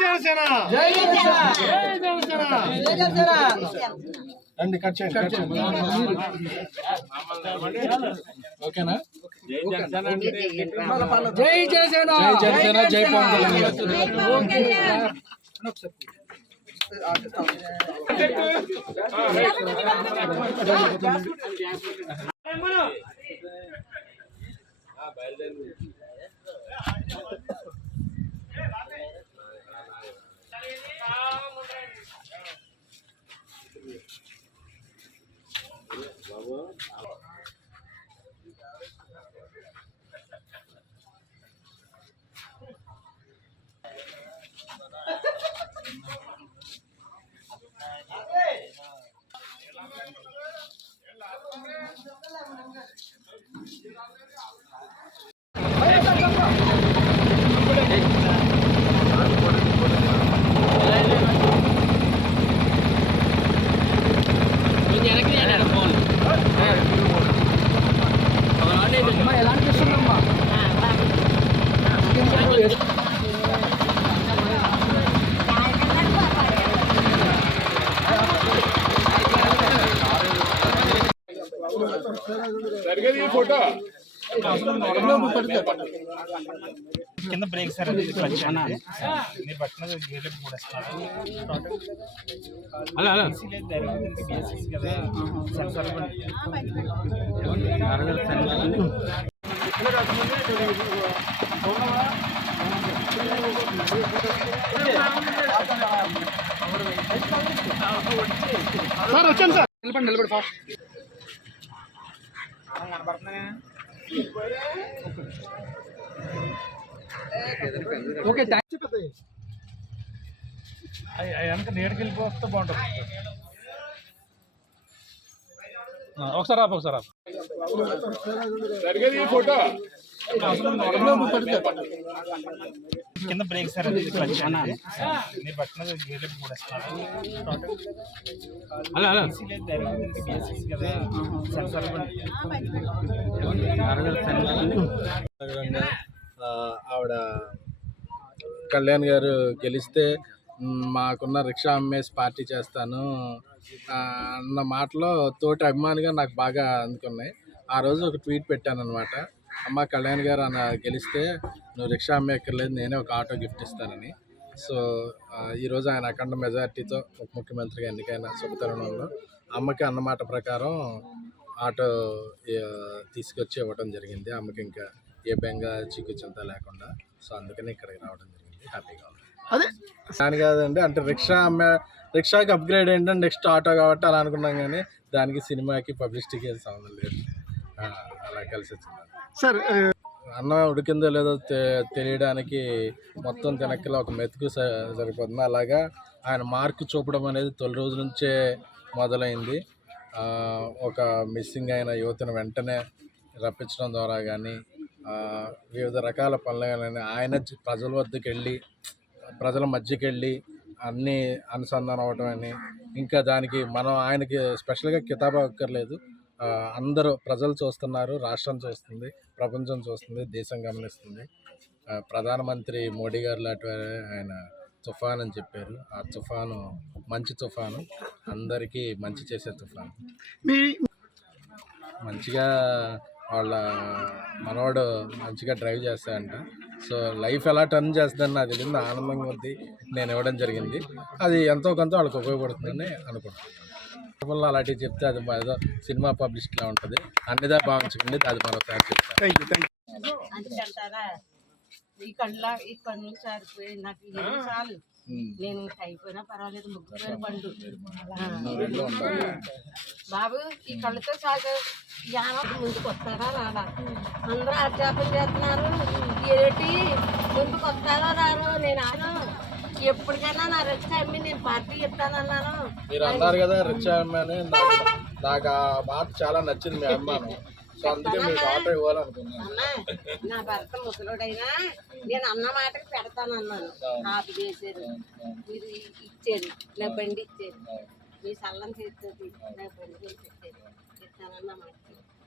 జనసేన జై జనసేన రండి కట్ చేయండి ఓకేనా జై జనసేన జై జనసేన జై పవన్ కళ్యాణ్ ఫోటో కింద బ్రేక్ సార్ అది మీరు పట్టిన కదా సెన్సార్ సార్ వచ్చాను సార్ నిలబడి ఫాస్ట్ ఓకే వెనక నీడకి వెళ్ళిపోతే బాగుంటుంది ఒకసారి ఫోటో కింద బ్రేక్ సార్ అది మీరు పట్టిన కదా సెన్సార్ ఆవిడ కళ్యాణ్ గారు గెలిస్తే మాకున్న రిక్షా అమ్మేసి పార్టీ చేస్తాను అన్న మాటలో తోటి అభిమానిగా నాకు బాగా అందుకున్నాయి. ఆ రోజు ఒక ట్వీట్ పెట్టాను అనమాట, అమ్మ కళ్యాణ్ గారు అన్న గెలిస్తే నువ్వు రిక్షా అమ్మేక్కర్లేదు, నేనే ఒక ఆటో గిఫ్ట్ ఇస్తానని. సో ఈరోజు ఆయన అఖండ మెజార్టీతో ఉప ముఖ్యమంత్రిగా ఎన్నికైన శుభతరుణంలో అమ్మకి అన్నమాట ప్రకారం ఆటో తీసుకొచ్చి ఇవ్వడం జరిగింది. అమ్మకి ఇంకా ఏ బెంగ చిక్కుచింత లేకుండా. సో అందుకని ఇక్కడికి రావడం జరిగింది. హ్యాపీగా ఉంది. అదే దాని కాదండి, అంటే రిక్షాకి అప్గ్రేడ్ ఏంటంటే నెక్స్ట్ ఆటో కాబట్టి అలా అనుకున్నాం, కానీ దానికి సినిమాకి పబ్లిసిటీకి సంబంధం లేదు. అలా కలిసి వచ్చింది సార్. అన్నం ఉడికిందో లేదో తెలియడానికి మొత్తం తినక్కల ఒక మెతుకు సరిపోతుంది. అలాగా ఆయన మార్కు చూపడం అనేది తొలి రోజు నుంచే మొదలైంది. ఒక మిస్సింగ్ అయిన యువతను వెంటనే రప్పించడం ద్వారా కానీ వివిధ రకాల పనులు కానీ ఆయన ప్రజల వద్దకు వెళ్ళి ప్రజల మధ్యకి వెళ్ళి అన్నీ అనుసంధానం అవ్వటం అని, ఇంకా దానికి మనం ఆయనకి స్పెషల్గా కితాబా అక్కర్లేదు, అందరూ ప్రజలు చూస్తున్నారు, రాష్ట్రం చూస్తుంది, ప్రపంచం చూస్తుంది, దేశం గమనిస్తుంది. ప్రధానమంత్రి మోడీ గారు లాంటి ఆయన తుఫాన్ అని చెప్పారు. ఆ తుఫాను మంచి తుఫాను, అందరికీ మంచి చేసే తుఫాను. మంచిగా వాళ్ళ మనవాడు మంచిగా డ్రైవ్ చేస్తాడంట. సో లైఫ్ ఎలా టర్న్ చేస్తుందని నాకు తెలియదు, ఆనందంగా ఉంది, నేను ఇవ్వడం జరిగింది. అది ఎంతో కొంత వాళ్ళకి ఉపయోగపడుతుందని అనుకుంటున్నాను. అలాంటివి చెప్తే అది ఏదో సినిమా పబ్లిసిటీలా ఉంటుంది. అన్నిదా భావించకండి, అది మరొకసారి చెప్తాను. ఈ కళ్ళు సారిపోయి నాకు చాలు, నేను అయిపోయినా పర్వాలేదు, ముగ్గురు పండు బాబు ఈ కళ్ళతో చాలు. ముందుకు వస్తారా రాడా, అందరూ ఆక్షేపం చేస్తున్నారు, ఏంటి ముందుకు వస్తారో రారో. నేను ఎప్పటికైనా నా రిక్షా అమ్మి నేను పార్టీ ఇస్తానన్నాను. మీరు అన్నారు కదా రిక్షా అమ్మి అని, నాకు ఆ మాట చాలా నచ్చింది, మీ అమ్మాను. సో అందుకే మీకు ఆటో ఇవ్వాలనుకున్నాను. నా భర్త ముసలుడైనా నేను అన్న మాటకి పెడతానన్నాను, ఆపు చేశారు. మీరు ఇచ్చారు, నా బండి ఇచ్చారు, మీ సల్లం చేస్తుంది, నా బండి కొనిచ్చారు, ఇస్తానన్న మాట.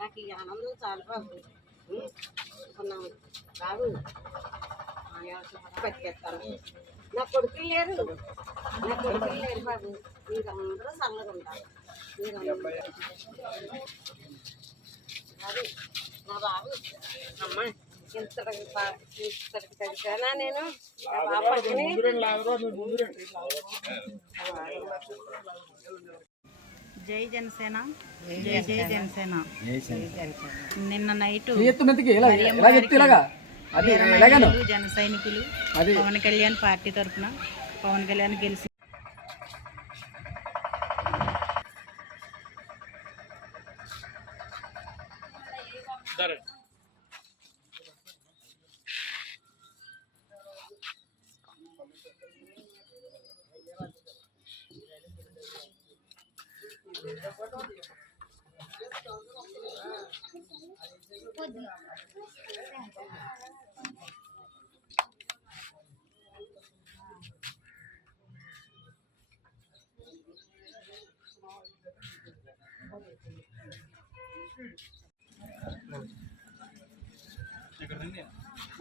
నాకు ఈ ఆనందం చాలు బాబు. అనుకున్నాము బాబు బతికేస్తాను. నా కొడుకులు లేరు, నా కొడుకులు లేరు బాబు. మీరందరూ చల్లగా ఉంటారు. బాబు, నా బాబు అమ్మ ఇంతటికి తగ్గిపోయినా నేను నా బాబు పక్కనే. జై జనసేన, జై జై జనసేన. నిన్న నైట్ జన సైనికులు పవన్ కళ్యాణ్ పార్టీ తరఫున పవన్ కళ్యాణ్ గెలిచి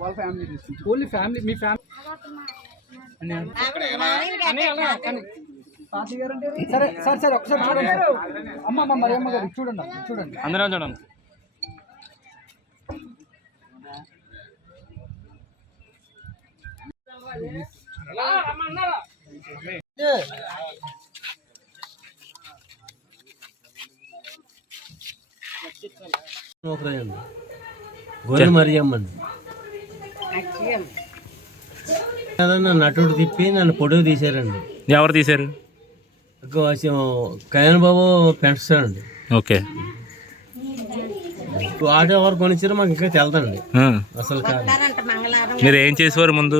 వాళ్ళ ఫ్యామిలీ తీసుకుంటాం. ఓన్లీ ఫ్యామిలీ, మీ ఫ్యామిలీ. సరే సరే సరే ఒకసారి చూడండి సార్. అమ్మ మరి అమ్మ గారు చూడండి, చూడండి అందరం చూడండి. గోరి మరియమ్మండి. నటుడు తిప్పి నన్ను పొడుగు తీశారండి. ఎవరు తీశారు? కళ్యాణ్ బాబు పెంచుతాడండి. ఓకే. ఆటో ఎవరు కొనిచ్చారో మాకు ఇంకా తెలదండి అసలు. మీరు ఏం చేసేవారు ముందు?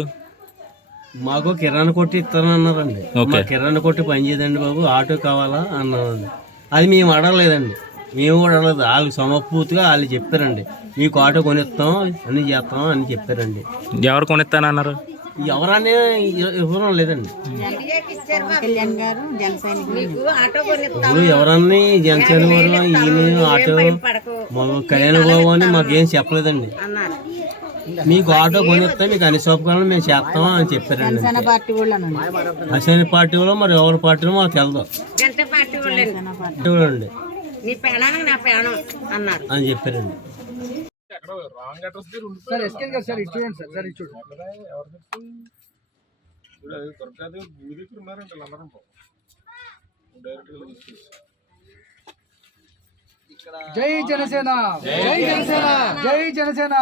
మాకు కిరాణా కొట్టి ఇస్తానన్నారండి. మా కిరాణా కొట్టి పని చేయదండి బాబు, ఆటో కావాలా అన్నారండి. అది మేము అడగలేదండి, మేము కూడా అడగలేదు. వాళ్ళు సమపూర్తిగా వాళ్ళు చెప్పారండి, మీకు ఆటో కొనిస్తాం అన్ని చేస్తాం అని చెప్పారండి. ఎవరు కొనిస్తానన్నారు? ఎవరనే ఇవ్వడం లేదండి. ఇప్పుడు ఎవరన్నీ జనసేన వారు ఈయన ఆటో కళ్యాణ బాబు అని మాకేం చెప్పలేదండి. మీకు ఆటో కొనిస్తే మీకు అన్ని సౌకర్యాలు మేము చేస్తాం అని చెప్పారండి. అసలు పార్టీ వాళ్ళు మరి ఎవరి పార్టీలో మాకు తెలదు అండి అని చెప్పారండి. సార్ ఎస్కే గారు సార్ ఇది చూడండి సార్, సార్ ఇది చూడండి. జై జనసేన, జై జనసేన, జై జనసేన.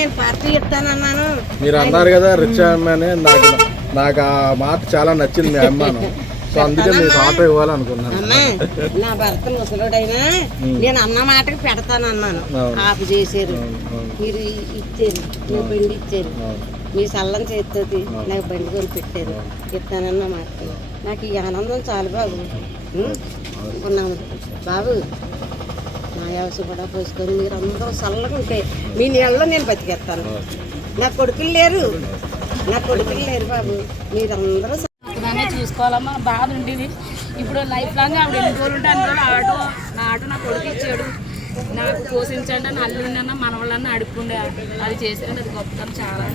నేను పార్టీ ఇస్తానన్నాను. మీరు అన్నారు కదా రిక్షా అమ్మాని, నాకు ఆ మాట చాలా నచ్చింది మీ అమ్మాను. సో అందుకే మీకు ఆటో ఇవ్వాలనుకున్నాను. అమ్మా నా భర్త ముసలుడైనా నేను అన్న మాటకి పెడతానన్నాను. ఆపు చేశారు, మీరు ఇచ్చారు, నా బండి ఇచ్చారు, మీ సల్లం చేస్తుంది నాకు బండి కొని పెట్టారు. ఇస్తానన్న మాట నాకు ఈ ఆనందం చాలు బాబు. అనుకున్నాను బాబు నా వ్యవసాయం కూడా పోసుకొని మీరు అందరూ చల్లగా ఉంటే మీ నీళ్ళలో నేను బతికేస్తాను. నా కొడుకులు లేరు బాబు, మీరందరూ దాన్ని చూసుకోవాలమ్మా బాధ ఉండేది. ఇప్పుడు లైఫ్ లాంగ్ ఆవిడ ఎన్ని రోజులు ఉంటే అన్ని రోజులు ఆటో నా కొడుకు ఇచ్చాడు, నాకు పోషించండి అని అల్లుండన్నా మనవాళ్ళన్నా అడుక్కుండే అది చేశాడు. అది గొప్పతనం చాలా.